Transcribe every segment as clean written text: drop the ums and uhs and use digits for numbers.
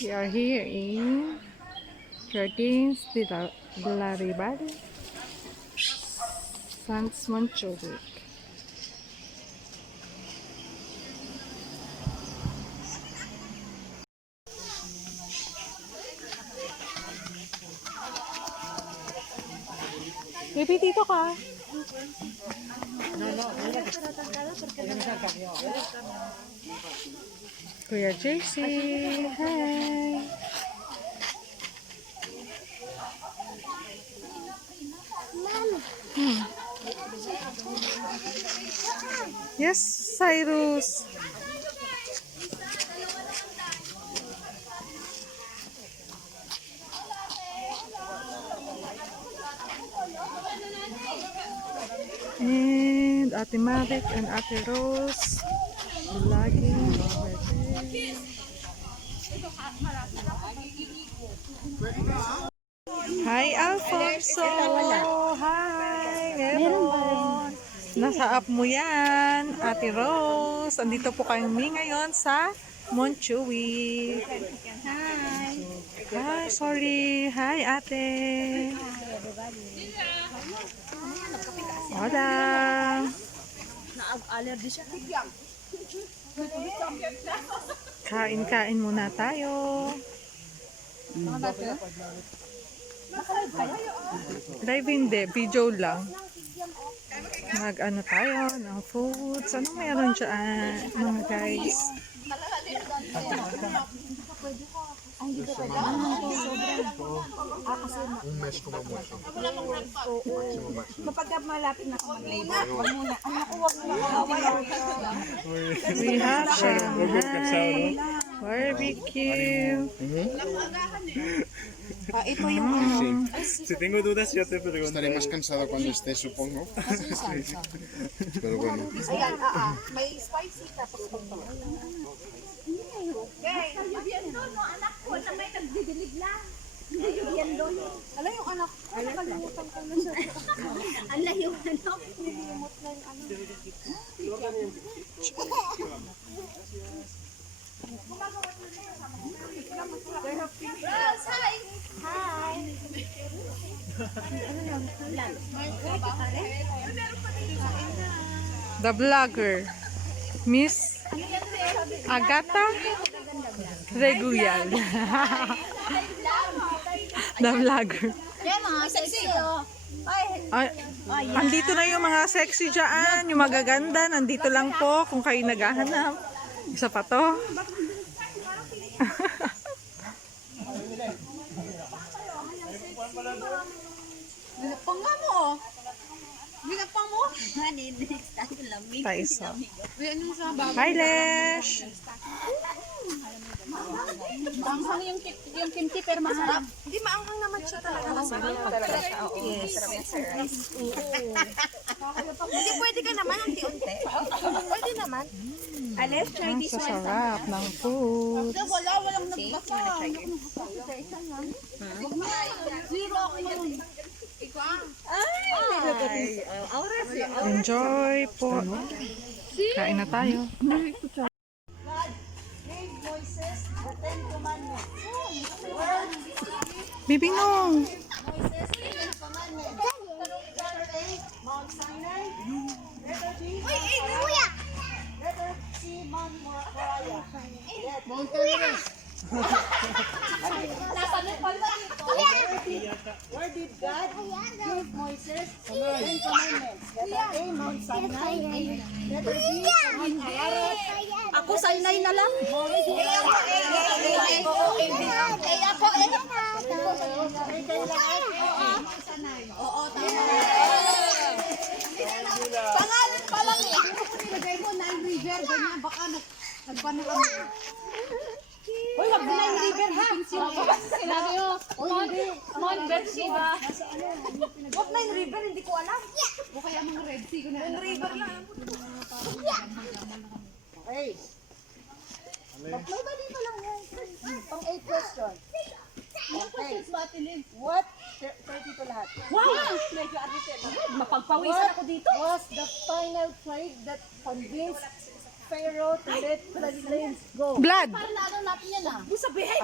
We are here in Jardins de la Ribal, Sans Montjuic. Baby, dito ka. Kuya JC, hi. Yes, Cyrus. And Ate Mavic and Ate Rose vlogging over there. Hi, Alfonso! Hi! Meron! Nasa up mo yan, Ate Rose. Andito po kami ngayon sa Montjuic. Hi! Hi, sorry. Hi, Ate. Hola. Allergy siya. Kain-kain muna tayo. Live hindi, video lang. Mag-ano tayo ng foods. Ano meron dyan, mga guys? Kapag malapit na ako mag-labor, wag muna. Wag muna. We have Shanghai barbecue. Ito yung Si tengo dudas, yo te pregunto. Estaré más cansado cuando esté, supongo. Pero bueno. ayan, may spicy tapos ito. Guys, yubiendo no, anak ko na may nagdidilig lang. Hindi yubiendo. Alam yung anak ko, nakalimutan ko na siya. Ang layo ano? Nilimot na yung ano. Rose, hi! Hi! The vlogger, Miss Agata Reguyal. The vlogger. Yan mga sexy. Ay, andito na yung mga sexy dyan, yung magaganda. Nandito lang po kung kayo naghahanap. Isa pa to. Binapang nga mo. Binapang mo? Next time lamig. Taiso. Sa baba. Hi, Lesh! Maanghang yung kimchi pero masarap. Hindi maanghang naman siya talaga. Masarap talaga siya. Yes. Hindi pwede ka naman unti-unti. Pwede naman. Let's try Ang this one. sasarap ng food. Walang nagbasa. Zero ako yun. Enjoy po. Kain na tayo. Bibi no. Where did God give Moses 10 commandments? Letter A, Mount Sinai. Letter B, ako Sinai na lang. Oo, tama. Pangalan pa lang eh. Nilagay mo, Nine River, ganyan, baka nagpanulang. Hoy, wag na yung river ha. Sinabi mo, Mount Betsy ba? Wag na yung river, hindi ko alam. O kaya mga Red Sea ko na. Yung river lang. Okay. May bali pa lang yan. Pang 8 question. Okay. What? 32 lahat. Wow! Mapagpawisan ako dito. Was the final trade that convinced Pharaoh to let the slaves go? Blood.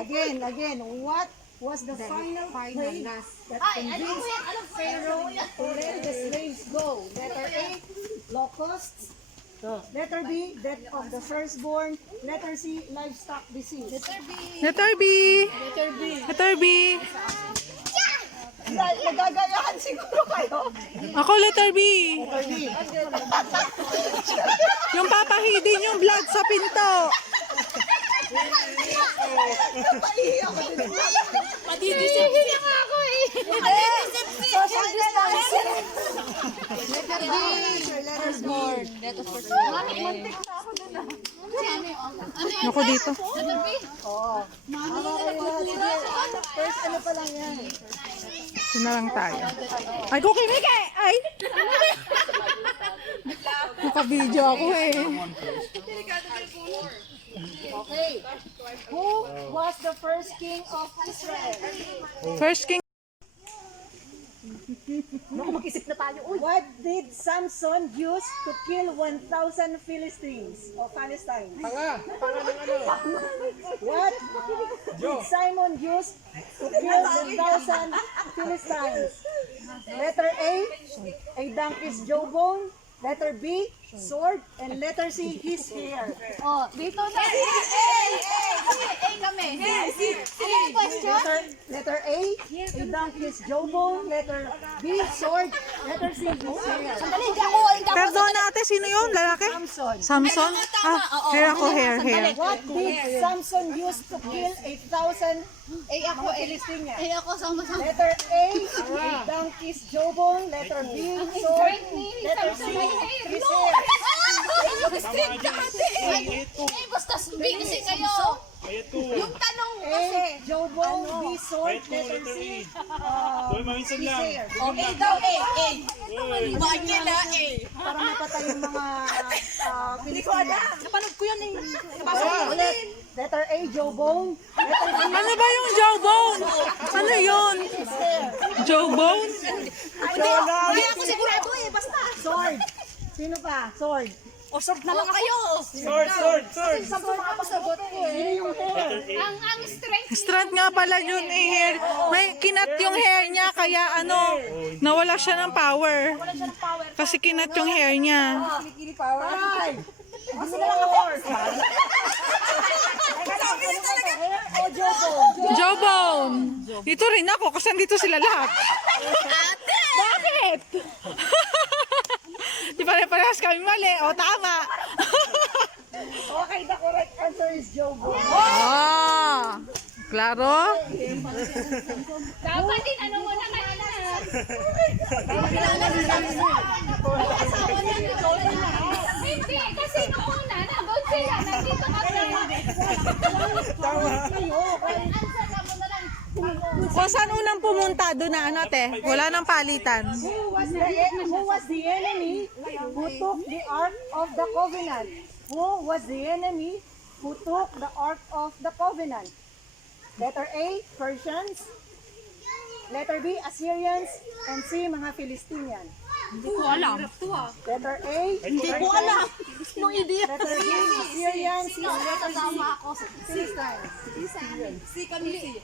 Again, what was the final plague that convinced Pharaoh to let the slaves go? Letter A, locusts. Letter B, death of the firstborn. Letter C, livestock disease. Letter B. Letter B. Nagagayahan siguro kayo. Ako letter B. Yung papahidin yung blood sa pinto. Madidisipin nga ako eh. Social distancing. Letter B, letters board. Muntik na ako dun ah. Ako dito. First ano pa lang yan. Ito na lang tayo. Ay, Cookie Mike! Ay! Naka-video ako eh. Okay. Who was the first king of Israel? First king. Mag-isip na tayo. What did Samson use to kill 1,000 Philistines or Palestine? What did Simon use to kill 1,000 Philistines? Letter A donkey's jawbone. Letter B, sword. And letter C, his hair. Oh, dito na. A kami. Ano yung question? Letter A donkey's jawbone. Letter B, sword. Letter C, his hair. Sandali, hindi ako. Perdón ate, sino yun? Lalaki? Samson. Samson? Hair ako, hair. What did Samson use to kill 8,000 ako mga Palestinians? ako sama. Letter A donkey's jawbone. Letter B, sword. Letter C, his hair. Strict ka kasi. Eh, basta busy kayo. Yung tanong A, jawbone. B, sword. Letter C, Uy, maminsan his lang. hair. O, A daw, A. Bakit na A? Para mapatay yung mga Palestinians. Napanood ko yun eh. Ulit. Letter A, jawbone. Letter B, Ano ba yung jawbone? Ano yun? his hair. Jawbone? Hindi ako sigurado eh, basta. Sword. Sino pa? Sword. O, sword na lang kayo. Sword! Sampo makapasagot ko eh. Sino yung hair? Ang strength. Strand nga pala yun eh, hair. May kinat yung hair niya, kaya ano, nawala siya ng power. Kasi kinat yung hair niya. Ay! Gusto na lang ako. Hair o jawbone? Jawbone. Dito rin ako kasi nandito sila lahat. Bakit? Di pare-parehas kami mali. O, tama. Okay, the correct answer is jawbone. Ah, klaro? Dapat din, ano mo na kanina. Hindi, kasi nung una, nandun sila, nandito ka na. Answer ka mo na lang. O, saan unang pumunta? Doon na ano, te? Wala nang palitan. Who was the enemy who took the Ark of the Covenant? Who was the enemy who took the Ark of the Covenant? Letter A, Persians. Letter B, Assyrians. And C, mga Philistinian. Hindi ko alam. Letter A, Hindi ko alam. Nung idea. Letter B, Assyrians. And letter C, Philistines. Si kami.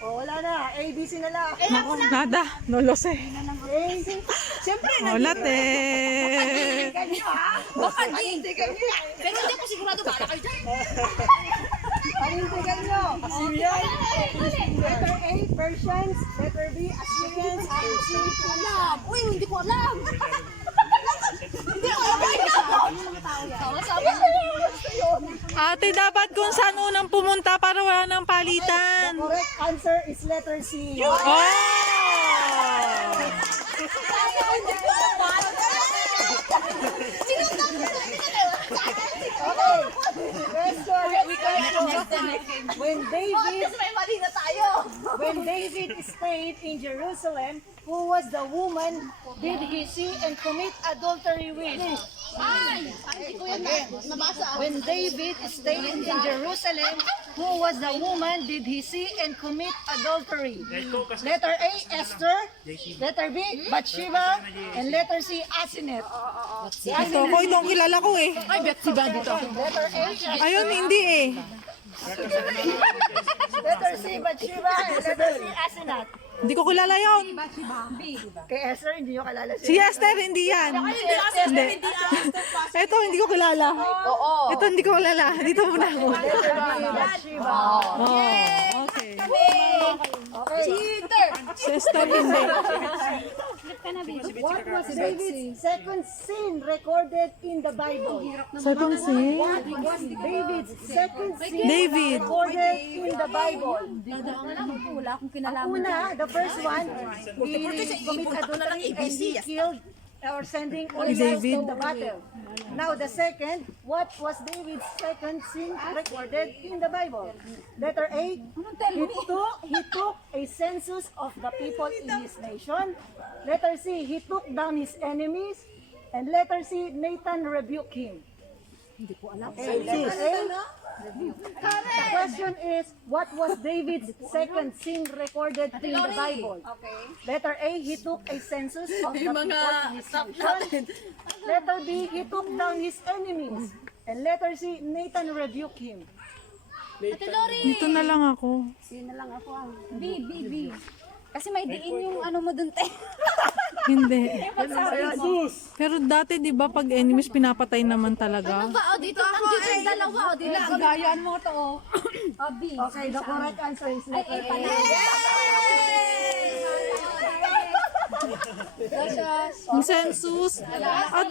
O, wala na. A, B, C na lang. Naku, nada. No lo sé. A, C. Siyempre, Hola, te. baka hindi kami. Pero hindi ako sigurado, para kayo dyan. Panindigan nyo. Assyrians. Letter A, Persians. Letter B, Assyrians. And C, Alam. Uy, hindi ko alam. Hindi ko alam. Sama-sama. Ate, dapat kung saan unang pumunta para wala nang palitan. correct answer is letter C. Oh! When David May mali na tayo. When David stayed in Jerusalem, who was the woman did he see and commit adultery with? Ay, hindi ko yan nabasa. When David stayed in Jerusalem, Who was the woman did he see and commit adultery? Letter A, Esther. Letter B, Bathsheba. And letter C, Asenath. Ito ko, itong kilala ko eh. Ay, Bathsheba dito. Letter A, Ayun, hindi eh. letter C, Bathsheba. And letter C, Asenath. Hindi ko kilala yun. Kay Esther, hindi nyo kalala Si Esther, hindi yan. Hindi. Ito, hindi ko kilala. Ito, hindi ko kilala. Dito muna ako. Letter B, Bathsheba. Oh, okay. Cheater! Si Esther, hindi. What was David's second sin recorded in the Bible? Second sin? What was David's second sin David. recorded in the Bible? Wala akong Ang kinalaman. una, the first one, he commit adultery and he killed or sending all Ni Israel David. to the battle. Now the second, what was David's second sin recorded in the Bible? Letter A, he took a census of the people in his nation. Letter C, he took down his enemies. And letter C, Nathan rebuked him. Hindi ko alam. Letter A, the question is, what was David's second sin recorded in the Bible? Letter A, he took a census of the people in his nation. Letter B, he took down his enemies. And letter C, Nathan rebuked him. Dito na lang ako. Sino lang ako ang B. Kasi may diin yung ano mo dun, te. Hindi. Pero dati, di ba, pag enemies, pinapatay naman talaga. Dito ako, yung dalawa, dito. Gayaan mo to, oh. B. Okay, the correct answer is letter A. Yung census. At,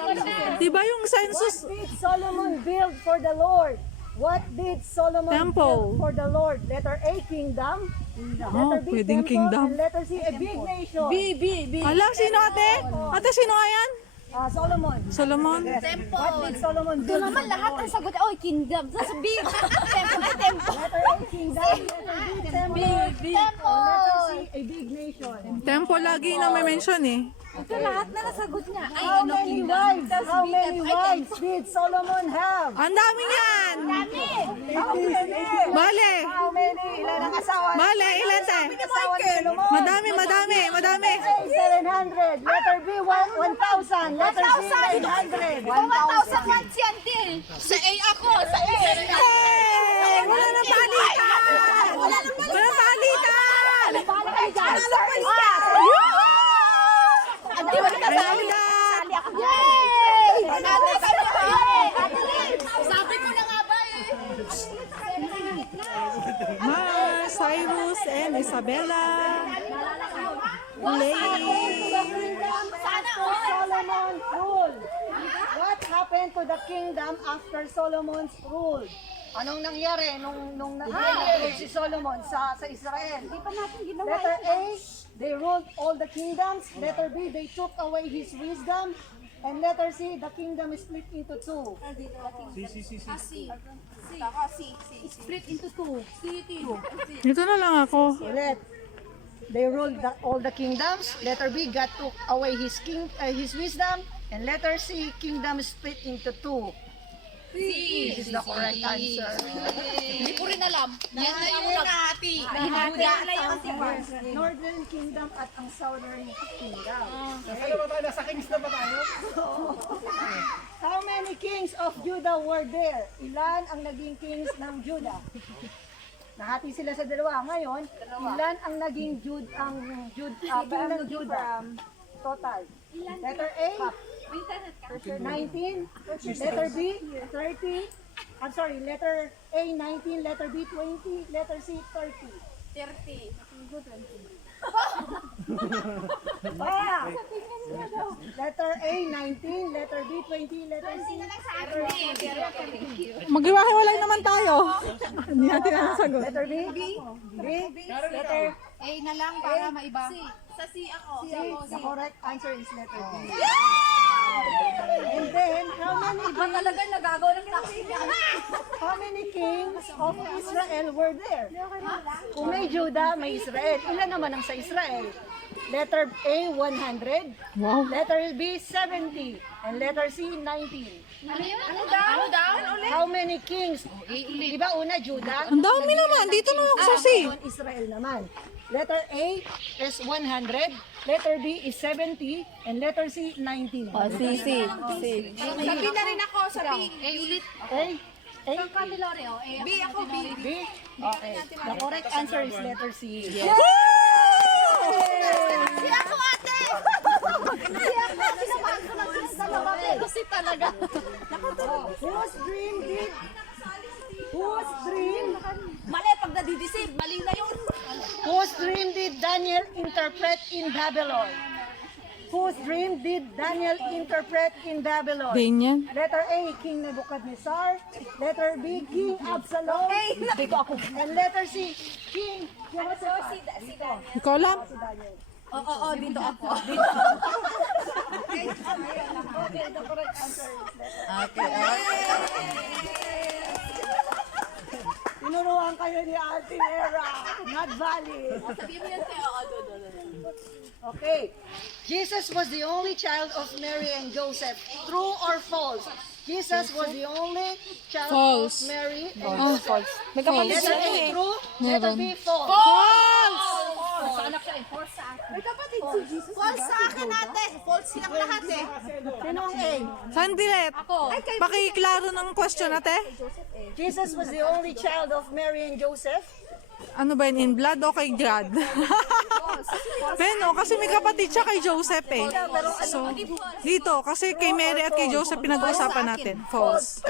di ba yung census? What did Solomon build for the Lord? What did Solomon Temple. build for the Lord? Letter A, kingdom. Oh, Letter B, pwedeng temple. kingdom. And letter C, a big nation. B. Hala, sino ate? Ate, sino nga yan? Solomon. Solomon? What did Solomon Ito build? naman lahat ng sagot. Oh, kingdom. Sa B. Temple. Letter A, kingdom. Letter B, temple. Letter C, a big nation. Temple lagi na may mention eh. Ito lahat na nasagot niya. Ay, How many wives? How many wives did Solomon have? Ang dami yan! How many? Bale! How many? Ilan ang asawa? Bale, ilan te? Asawa ni Solomon? Madami. Letter A, 700. Letter B, 1,000. Letter C, 900. 1,000 months yan, te. Sa A ako. Sa A. Hey! Wala nang palitan! Wala nang palitan! Bala kayo dyan. Hindi mo kasali. Kasali ako. Yay! Ate Lynn! Sabi ko na nga ba eh. Mars, Cyrus, and Isabella. Sana Solomon's rule. What happened to the kingdom after Solomon's rule? Anong nangyari nung nag-rule si Solomon sa Israel? Letter A, they ruled all the kingdoms. Letter B, they took away his wisdom. And letter C, the kingdom is split into two. Split into two. Dito na lang ako. Ulit. They ruled all the kingdoms. Letter B, God took away his wisdom. And letter C, kingdom is split into two. This is the correct answer. Hindi ko rin alam. Yan na yung nahati. Northern Kingdom at ang Southern Kingdom. Nasa Kings na ba tayo? How many kings of Judah were there? Ilan ang naging kings ng Judah? Nahati sila sa dalawa. Ngayon, ilan ang naging king ng Judah? Total. Letter A, 19. Letter B, 30. I'm sorry, letter A, 19. Letter B, 20. Letter C, 30. 30. Ah! Letter A, 19. Letter B, 20. Letter C, 30. Maghiwa-hiwalay naman tayo. Hindi natin nasasagot. Letter B? Letter A na lang para maiba. Sa C ako. C. The correct answer is letter B. And then, Iba talaga nagagawa ng how many kings of Israel were there? Kung may Judah, may Israel. Ilan naman ang sa Israel? Letter A, 100. Wow. Letter B, 70. And letter C, 19. Ano daw? How many kings? Di ba una, Judah? Ang dami naman. Dito na ako sa C. Ngayon, Israel naman. Letter A is 100. Letter B is 70. And letter C, 19. Sabi na rin ako, sabi. Ulit. A? A? B ako, B. B? Okay. The correct answer is letter C. Si ako ate! Si ako, sinamahan ko lang sila dalawa. Kasi talaga. Whose dream? Mali, pag nadidisib, mali na yun. Whose dream did Daniel interpret in Babylon? Whose dream did Daniel interpret in Babylon? Ganyan. Letter A, King Nebuchadnezzar. Letter B, King Absalom. And letter C, King Jehoshaphat. Ikaw lang. Oo, dito ako. Okay, the correct answer is letter Tinuruan kayo ni Ate Era. Not valid. Okay. Jesus was the only child of Mary and Joseph. True or false? Jesus was the only child False. of Mary and Oh, Joseph. false. Letter A, true. Letter B, false. Anak siya eh. May kapatid si Jesus. False sa akin ate. False silang lahat eh. Sino ang A? Sandilet. Pakiklaro ng question ate. Jesus was the only child of Mary and Joseph. Ano ba yun? In blood o kay God? Pero kasi may kapatid siya kay Joseph eh. So, dito, kasi kay Mary at kay Joseph pinag-uusapan natin. False.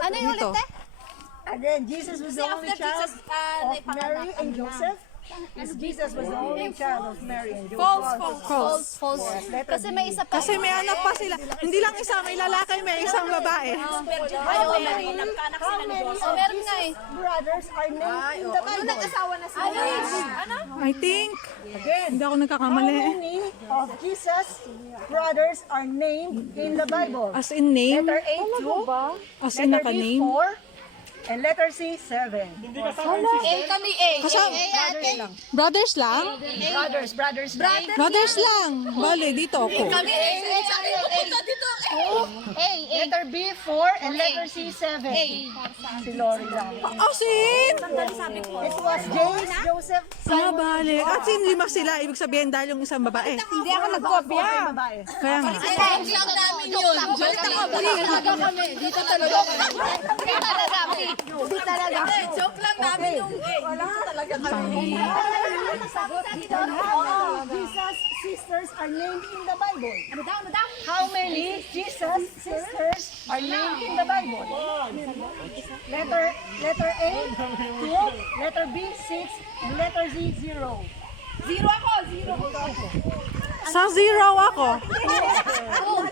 Ano yung ulit Dito. eh? Again, Jesus was the only After child Jesus, of Mary and Joseph. Jesus was the only child of Mary and Joseph. False. Kasi may isa pa. Kasi may anak pa sila. Hindi lang isa, may lalaki, may isang babae. How many of Meron nga eh. Jesus' brothers are named in the Bible? Nag-asawa na sila. Ano? I think, Again, hindi ako how nagkakamali. many of Jesus' brothers are named in the Bible? As in name, Letter A, 2. as in Letter B, naka-name. 4. And letter C, 7. A kami A. Brothers lang? Brothers. Brothers lang. Bale, dito ako. Kami A. Punta dito. A. Letter B, 4. And letter C, 7. Si Lori lang. Asin! It was James, Joseph, Ah, bale. At sin lima sila, ibig sabihin dahil yung isang babae. Hindi ako nagkopya. babae. Kaya nga. Joke lang namin yun. Joke lang kami. Dito talaga. Dito talaga. Dito talaga. Joke lang namin yung A. Dito talaga kami. Jesus' sisters are named in the Bible. Ano daw? How many Jesus' sisters are named in the Bible? Letter A, 2. Letter B, 6. And letter Z, 0. Zero ako. Sa zero ako.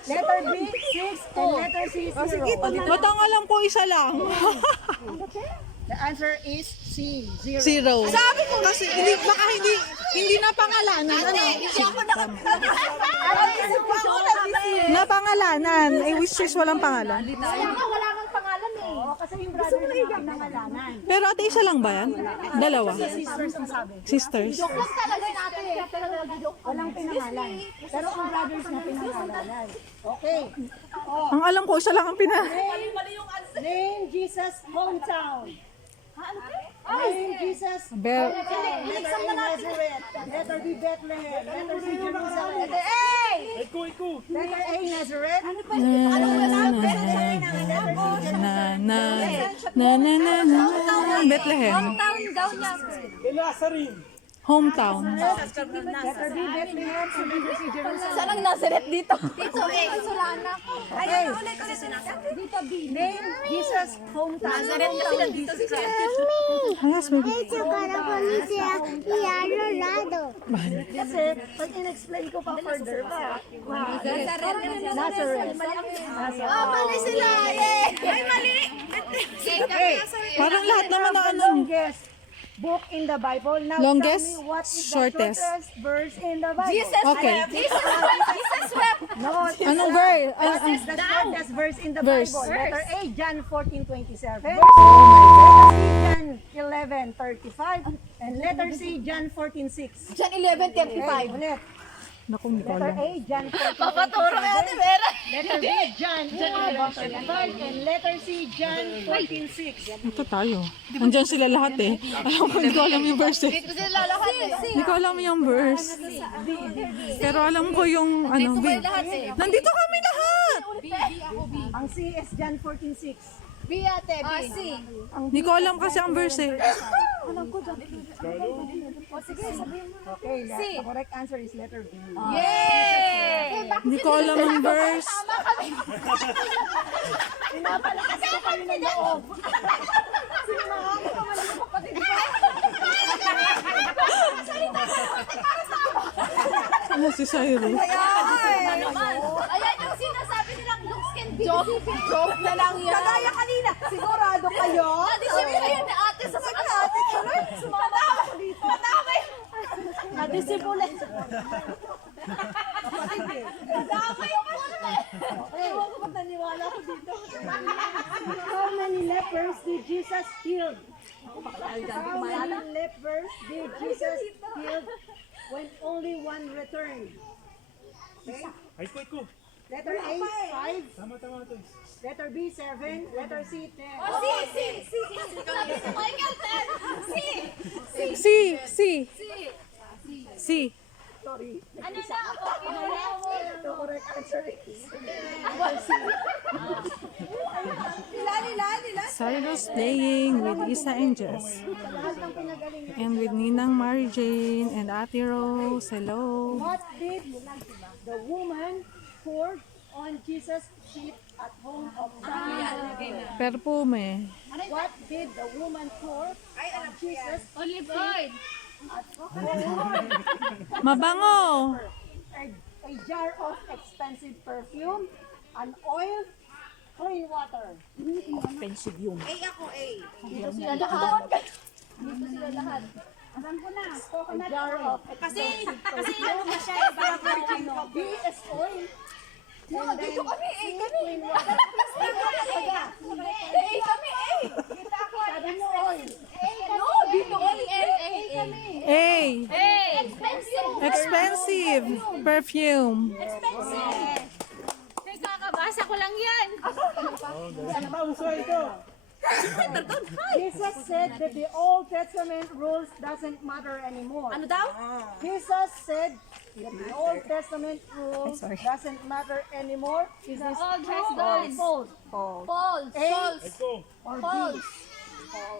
Letter B, 6. And letter C, 0. Ba't ang alam ko isa lang? The answer is C, 0. Zero. Sabi ko kasi, baka hindi na pangalanan. Ano? Hindi ako nakapagpapalala. Na pangalanan. Eh, which is walang pangalan. Sayang na, wala kang pangalan eh. Kasi yung brother na pinangalanan. Pero ate, isa lang ba yan? Dalawa. Sisters ang sabi. Sisters. Joke talaga natin. Walang pinangalan. Pero ang brothers na pinangalanan. Okay. Ang alam ko, isa lang ang Name Jesus' hometown. Name Jesus' Bel. hometown. Letter A, Nazareth. Letter B, Bethlehem. Letter C, Jerusalem. Hey! Letter A, Nazareth. Na Bethlehem. Hometown daw niya. Hometown. Letter B, Bethlehem. And letter C, Jerusalem. Saan ang Nazareth dito? Dito eh. Solana. Ayun, ulit sinasabi. Dito B. Name Jesus' hometown. Nazareth kasi nandito si Kat. Ayos, baby. Kasi pag in-explain ko pa further ba? Nazareth. Oh, mali sila. Yay! Ay, mali. Parang lahat naman na ano. Longest book in the Bible. Now Longest, tell me what is shortest. the shortest verse in the Bible. Okay. Jesus wept. No, Anong verse? what is the shortest verse in the Verse. Bible? Letter A, John 14:27. Letter B, John 11:35. And letter C, John 14:6. John 11:35. Ulit. Naku, hindi ko Letter alam. A, John 14:27. Papaturo kaya ni Vera. Letter B, John 11:35. And letter C, John 14:6. Ito tayo. Nandyan sila lahat eh. Alam ko, hindi ko alam yung verse eh. Dito sila lalakad eh. Hindi ko alam yung verse. Pero alam ko yung ano. Lahat eh. Nandito kami lahat! Ang C is John 14:6. B ate, B. C. Hindi ko alam kasi ang verse eh. Okay, the correct answer is letter B. Yay! Hindi ko alam ang verse. Pinapalakas ko kayo ng loob. Ano si Cyrus? Ayan yung sinasabi nilang looks can be joke na lang yan. Kagaya kanina, sigurado kayo? Ate, sabi kayo ni ate sa ate tuloy. Sumama ako dito. Matama Nadisipulan. Matama yung puto. Ewan ko ba't naniwala ko dito. How many lepers did Jesus heal? How many lepers did Jesus heal when only one returned? Okay. Ay, ko. Letter A, 5. Tama ito. Letter B, 7. Letter C, 10. C. Sabi si Michael, C. C. C. Sorry. Ano na ako? The correct answer is Cyrus playing with Isa and Jess. lahat ng pinagaling niya. And with Ninang Mary Jane and Ate Rose. Hello. What did the woman pour on Jesus' feet at home of Samaria? Perfume. What did the woman pour on Jesus' Olive oil. Mabango. a jar of expensive perfume, an oil, clean water? Expensive yun. Dito sila lahat. Dito sila lahat. A jar of expensive perfume. na siya, para virgin ko. B is oil. No, And dito then kami, C, clean water. Kami. Sabi mo oil. No, dito kami, A. Expensive. Expensive perfume. Expensive. Kakabasa ko lang yan. Ano ba uso ito? Jesus said that the Old Testament rules doesn't matter anymore. Ano daw? Jesus said that the Old Testament rules doesn't matter anymore. Is this Old true has or done. false? False. False. Or B? False.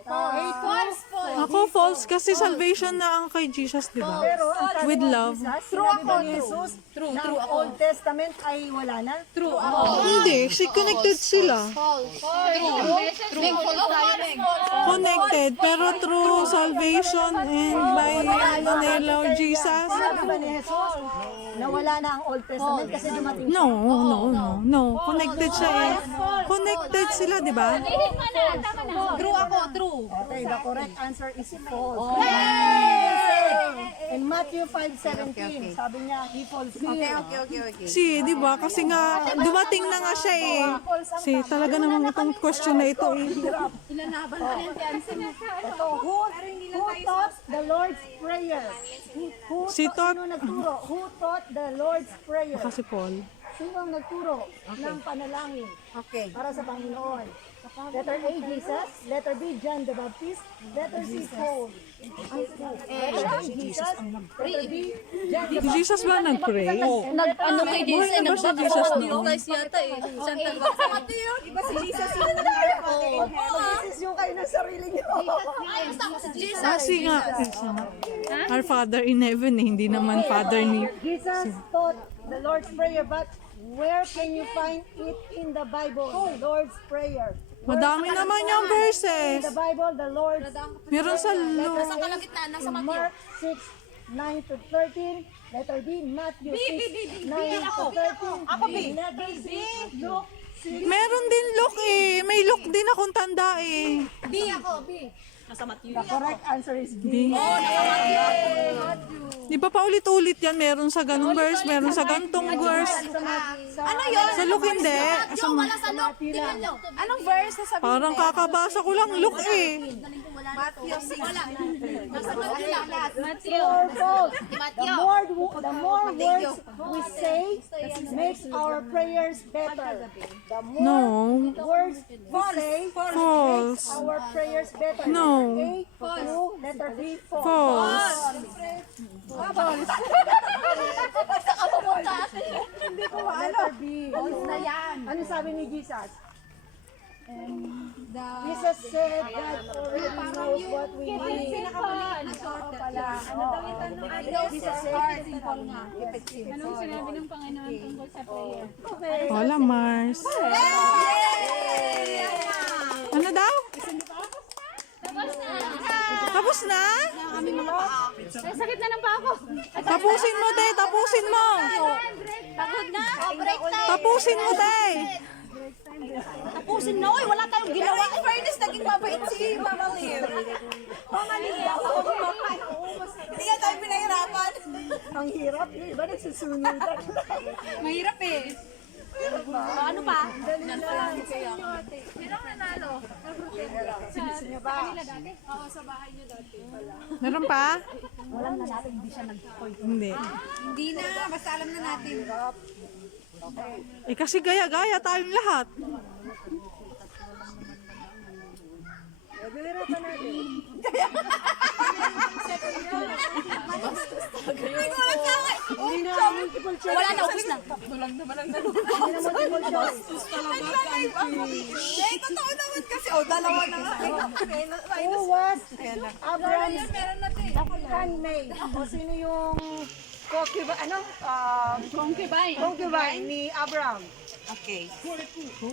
False. Ako false kasi salvation na ang kay Jesus, di ba? Pero ang sabi With ni love. Jesus, sinabi ba ni Jesus na ang Old Testament ay wala na? Hindi, connected sila. False. True. False tayo rin. Connected, pero through salvation and by ano ni Lord Jesus. Sinabi ba ni Jesus na wala na ang Old Testament kasi dumating siya? No. Connected siya eh. Connected sila, di ba? Tama na. True ako, true. Okay, the correct answer is false. In Matthew 5:17, sabi niya, he falls here. Si, di ba? Kasi nga, dumating na nga siya eh. Si, talaga namang itong question na ito eh. Ilanaban ka ng tiyansin. Ito, who taught the Lord's Prayer? Sino nagturo? Who taught the Lord's Prayer? Kasi Paul. Sino ang nagturo ng panalangin para sa Panginoon? Letter A, Jesus. Letter B, John the Baptist. Letter C, Paul. Letter A, Jesus. Letter B, John the Baptist. Jesus ba nag-pray? Ano kay Jesus? Buhay na ba si Jesus Nagpapakaw. doon? Guys yata eh. Santa Baptist. Iba si Jesus yung mag-isis yung kayo ng sarili niyo. Ay, basta ako si Jesus. Kasi nga, our Father in heaven eh, hindi naman Father ni... Jesus taught the Lord's Prayer, but where can you find it in the Bible? The Lord's Prayer. Madami naman yung verses. In the Bible, the Lord's Meron sa Luke. Sa kalagitnaan, nasa Matthew. Mark 6, 9 to 13. Letter B, Matthew 6, 9 to 13. Ako, B. Letter C, Luke 6. Meron din Luke eh. May Luke din akong tanda eh. B ako, B. The correct answer is B. B. Di ba pa ulit-ulit yan? Meron sa ganung verse, meron sa gantong verse. Ano yun? Sa Luke hindi. Sa, Wala sa look. Tingnan nyo. Anong verse na sabi? parang kakabasa ko lang Luke eh. Matthew 6. Wala. Nasa Matthew lang. True or false? The Matthew. more words we say makes our prayers better. The more No. words we say False. our prayers better. No. Letter A, true. Letter B, false. False. Letter B. Na yan. Ano sabi ni Jesus? Jesus said that already knows what we need. Jesus said, Anong sinabi ng Panginoon tungkol sa prayer? Wala, Mars. Ano daw? Tapos na? Ay, sakit na ng pa ako. Tapusin mo, te. Tapusin mo. Pagod na. Break na. Tapusin mo, te. Tapusin na. Uy, wala tayong ginawa. In fairness, naging mabait si Mama Liv. Mama Liv. Hindi nga tayo pinahirapan. ang hirap, di ba nagsusunutan? Mahirap eh. Ano pa? Sino ang nanalo? Meron pa? Hindi. Hindi na. Basta alam na natin. Eh kasi gaya-gaya tayong lahat. Wala na. Upis na. Eh, totoo naman kasi. O, dalawa na nga. Who was Abraham's handmaid? O sino yung concubine ni Abraham?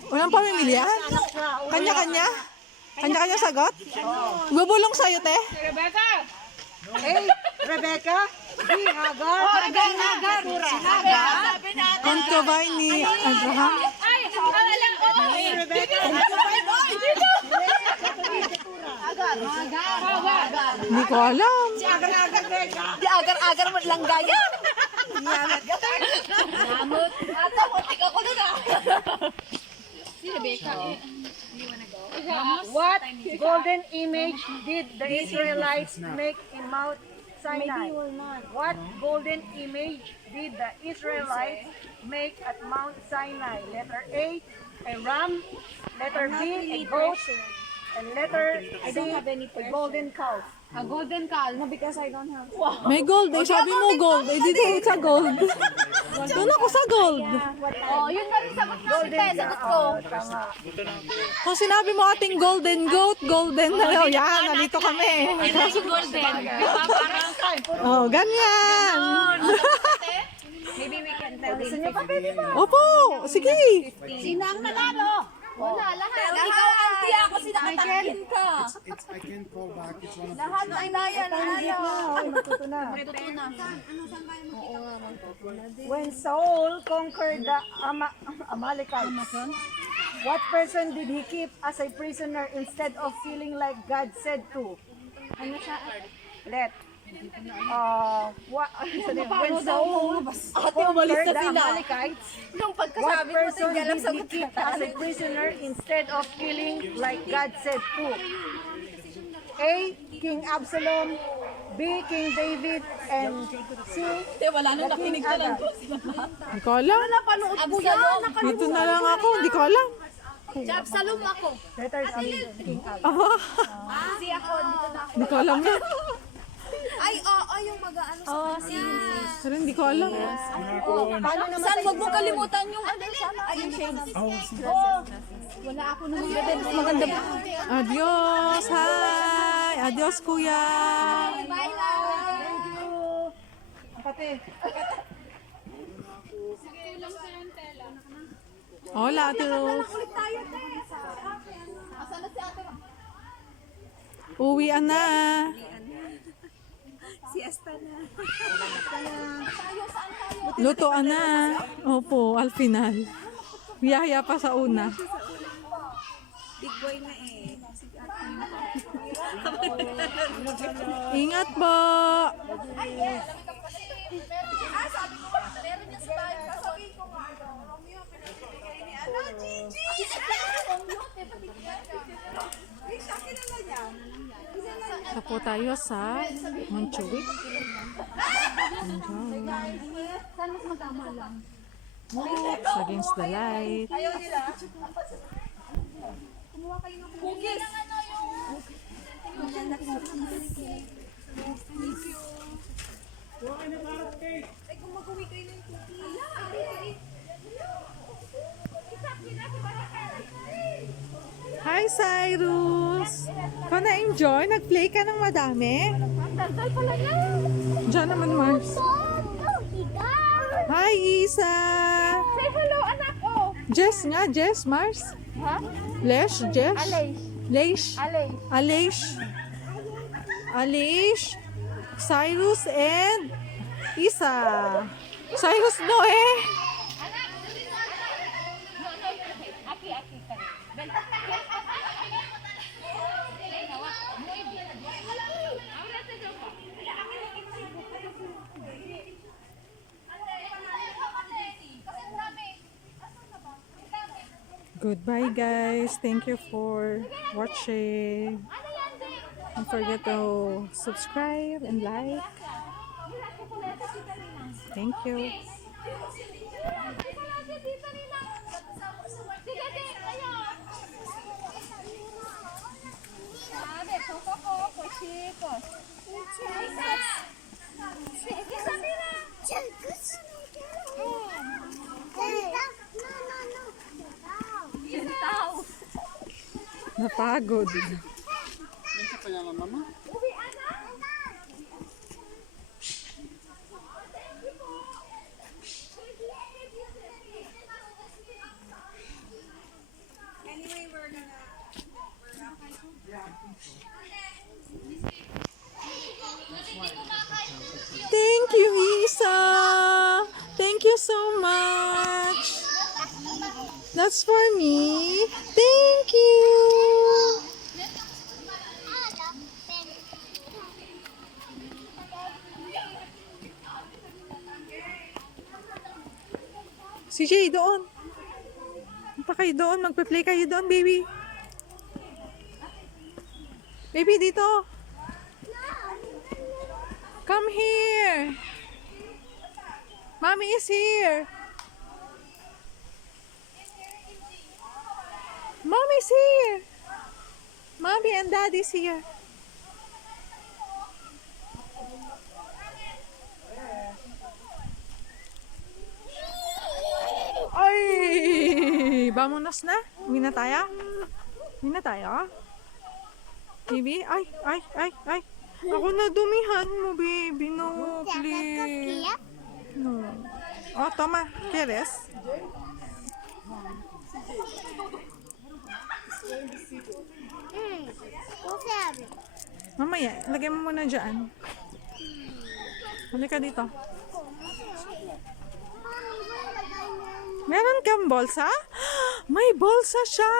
Walang pamimilihan? Anak na, Kanya-kanya? Kanya-kanya sagot? Bubulong sa'yo, te? A. Rebecca. B. Hagar. Hagar. Concubine ni Abraham? Ay, alam ko. Rebecca. Hindi ko alam. Di agar-agar mo lang gaya. Namot. Ata, muntik ako na na. What golden image did the Israelites make in Mount Sinai? What golden image did the Israelites make at Mount Sinai? Letter A, a ram. Letter B, a goat. And letter C, a golden calf. A golden cow. No, because I don't have. May gold eh. Sabi mo gold. Eh, dito sa gold. Doon ako sa gold. Oh, yun na rin sagot namin tayo. Sagot ko. Kung sinabi mo ating golden goat, golden na lang. Yan, nandito kami. Golden. Oh, ganyan. Maybe we can tell Gusto niyo pa, pwede ba? Opo, sige. Sino ang nanalo? Wala, lahat. Ikaw ang tiya ako, sinakatakin ka. I can't call back. It's one of Lahat ay naya, nanalo. Ay, matuto na. Totoo na. When Saul conquered the Amalekites, what person did he keep as a prisoner instead of feeling like God said to? Let. When Saul conquered the Amalekites, Nung what pagkasabi mo, person hindi alam did he sagot keep as a prisoner instead of feeling like God said to? A. King Absalom, B. King David, and C. Wala nang King Agag. Hindi ko alam. Napanood mo yan. Dito na lang ako. Hindi ko alam. Absalom ako. Letter C. King Agag. Aba, Si ako, dito na ako. hindi ko alam yan. Ay, oo, yung mag-ano sa kanya. Pero hindi ko alam. Paano naman San, wag mo kalimutan yung ano sana. Ay, yung shades. Wala ako naman. Maganda ba? Adios, hi. Adios, kuya. Bye lang. Pati. Hola, Ate Rose. Ulit tayo, te. Asan na si ate? Uwian na. Siesta na. Lutoan na. Opo, al final. Yaya pa sa una. Big boy na eh. Ingat po. Ito po tayo sa Montjuic. Saan mas magama lang? Oops, against the light. Hi, Cyrus! Ikaw na-enjoy? Nag-play ka ng madami? Daldal pala niya. Diyan naman, Mars. Hi, Isa! Say hello, anak ko. Jess nga, Jess, Mars. Ha? Lesh, Jess. Alish. Leish. Alish. Alish. Alish. Cyrus and Isa. Cyrus no eh. Aki, aki ka rin. Goodbye guys. Thank you for watching. Don't forget to subscribe and like. Thank you. Sabi, suka ko, kusikos. Sige, sabi na. Napagod. Thank you, Isa. Thank you so much. That's for me. Thank you. Si Jay, doon. Punta kayo doon. Magpe-play kayo doon, baby. Baby, dito. Come here. Mommy is here. Mommy's here. Mommy and Daddy's here. Ay! Vamonos na? Uwi na tayo? Uwi na tayo? Baby? Ay, ay, ay, ay. Ako na dumihan mo, baby. No, please. No. Oh, toma. ¿Quieres? Mamaya, lagay mo muna dyan. Halika dito. Meron kang bolsa? May bolsa siya!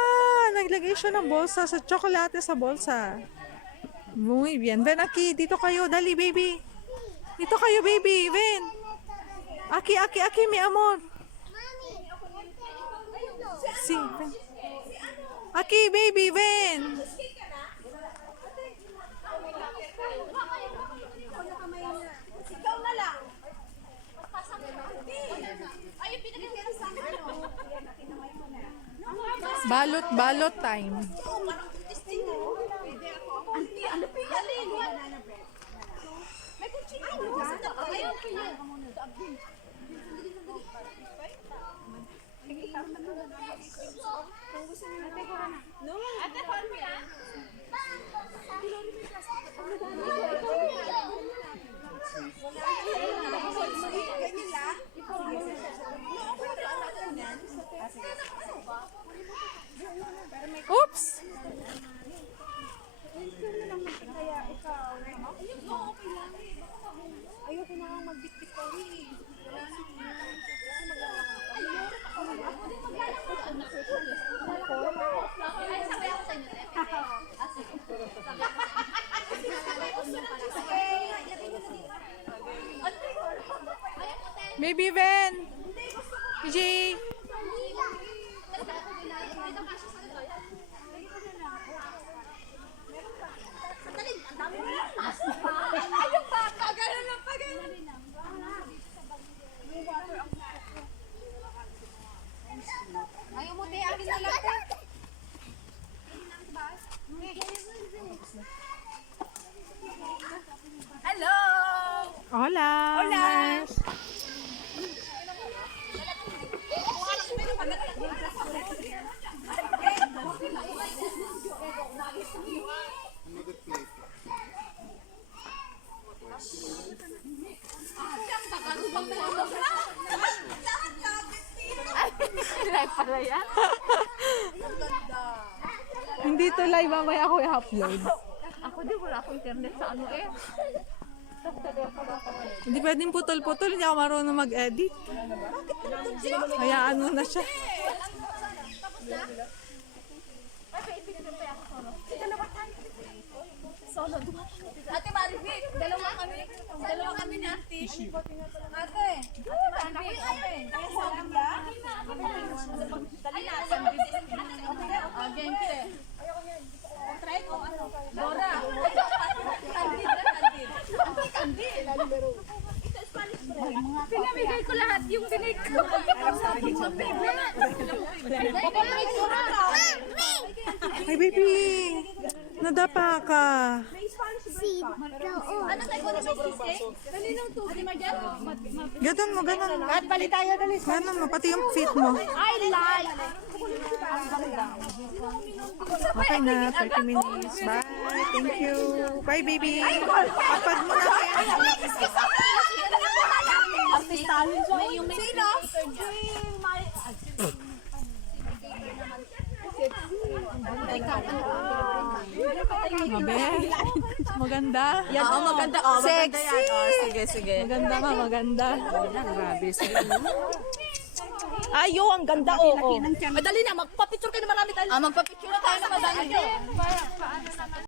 Naglagay siya ng bolsa sa tsokolate sa bolsa. Muy bien. Ven aquí. Dito kayo. Dali, baby. Dito kayo, baby. Ven. Aquí, aquí, aquí, mi amor. Sí, ven. Aquí, baby. Ven. Balot, balot time. Oops! Ayoko na lang magbitbit ko eh. Wala na. Baby Ben. PJ. Ayun pa, pagano lang, pagano. Ayaw mo, te, akin na lang, te. Hello! Hola. Hola. Another plate. Hindi to live, mamaya ako i-upload. Ako di, wala akong internet sa ano eh. Hindi pwedeng putol-putol, hindi ako marunong mag-edit. Hayaan mo na siya. Ate Maribik, dalawa kami ni Ate. Ate Maribik, ate. Dali na, gente. Try ko ano. Dora. Candid. Pinamigay ko lahat yung binigay ko. Ay, baby. Nadapa ka. Ano tayo ko na cheesecake? Kaninong to? Ate Marjan? Ganon mo, ganon mo. At bali tayo, dali. Ganon mo, pati yung feet mo. I like. Okay na, 30 minutes. Bye. Thank you. Bye, baby. Apad mo na kayo. Artistahin siya. Sino? Mabe. Maganda. Oo, maganda. Oh, Sexy. Sige, sige. Maganda ma, maganda. Ayo, ang ganda, oo. Madali na, magpa-picture kayo na marami tayo. Magpa-picture na tayo na madami.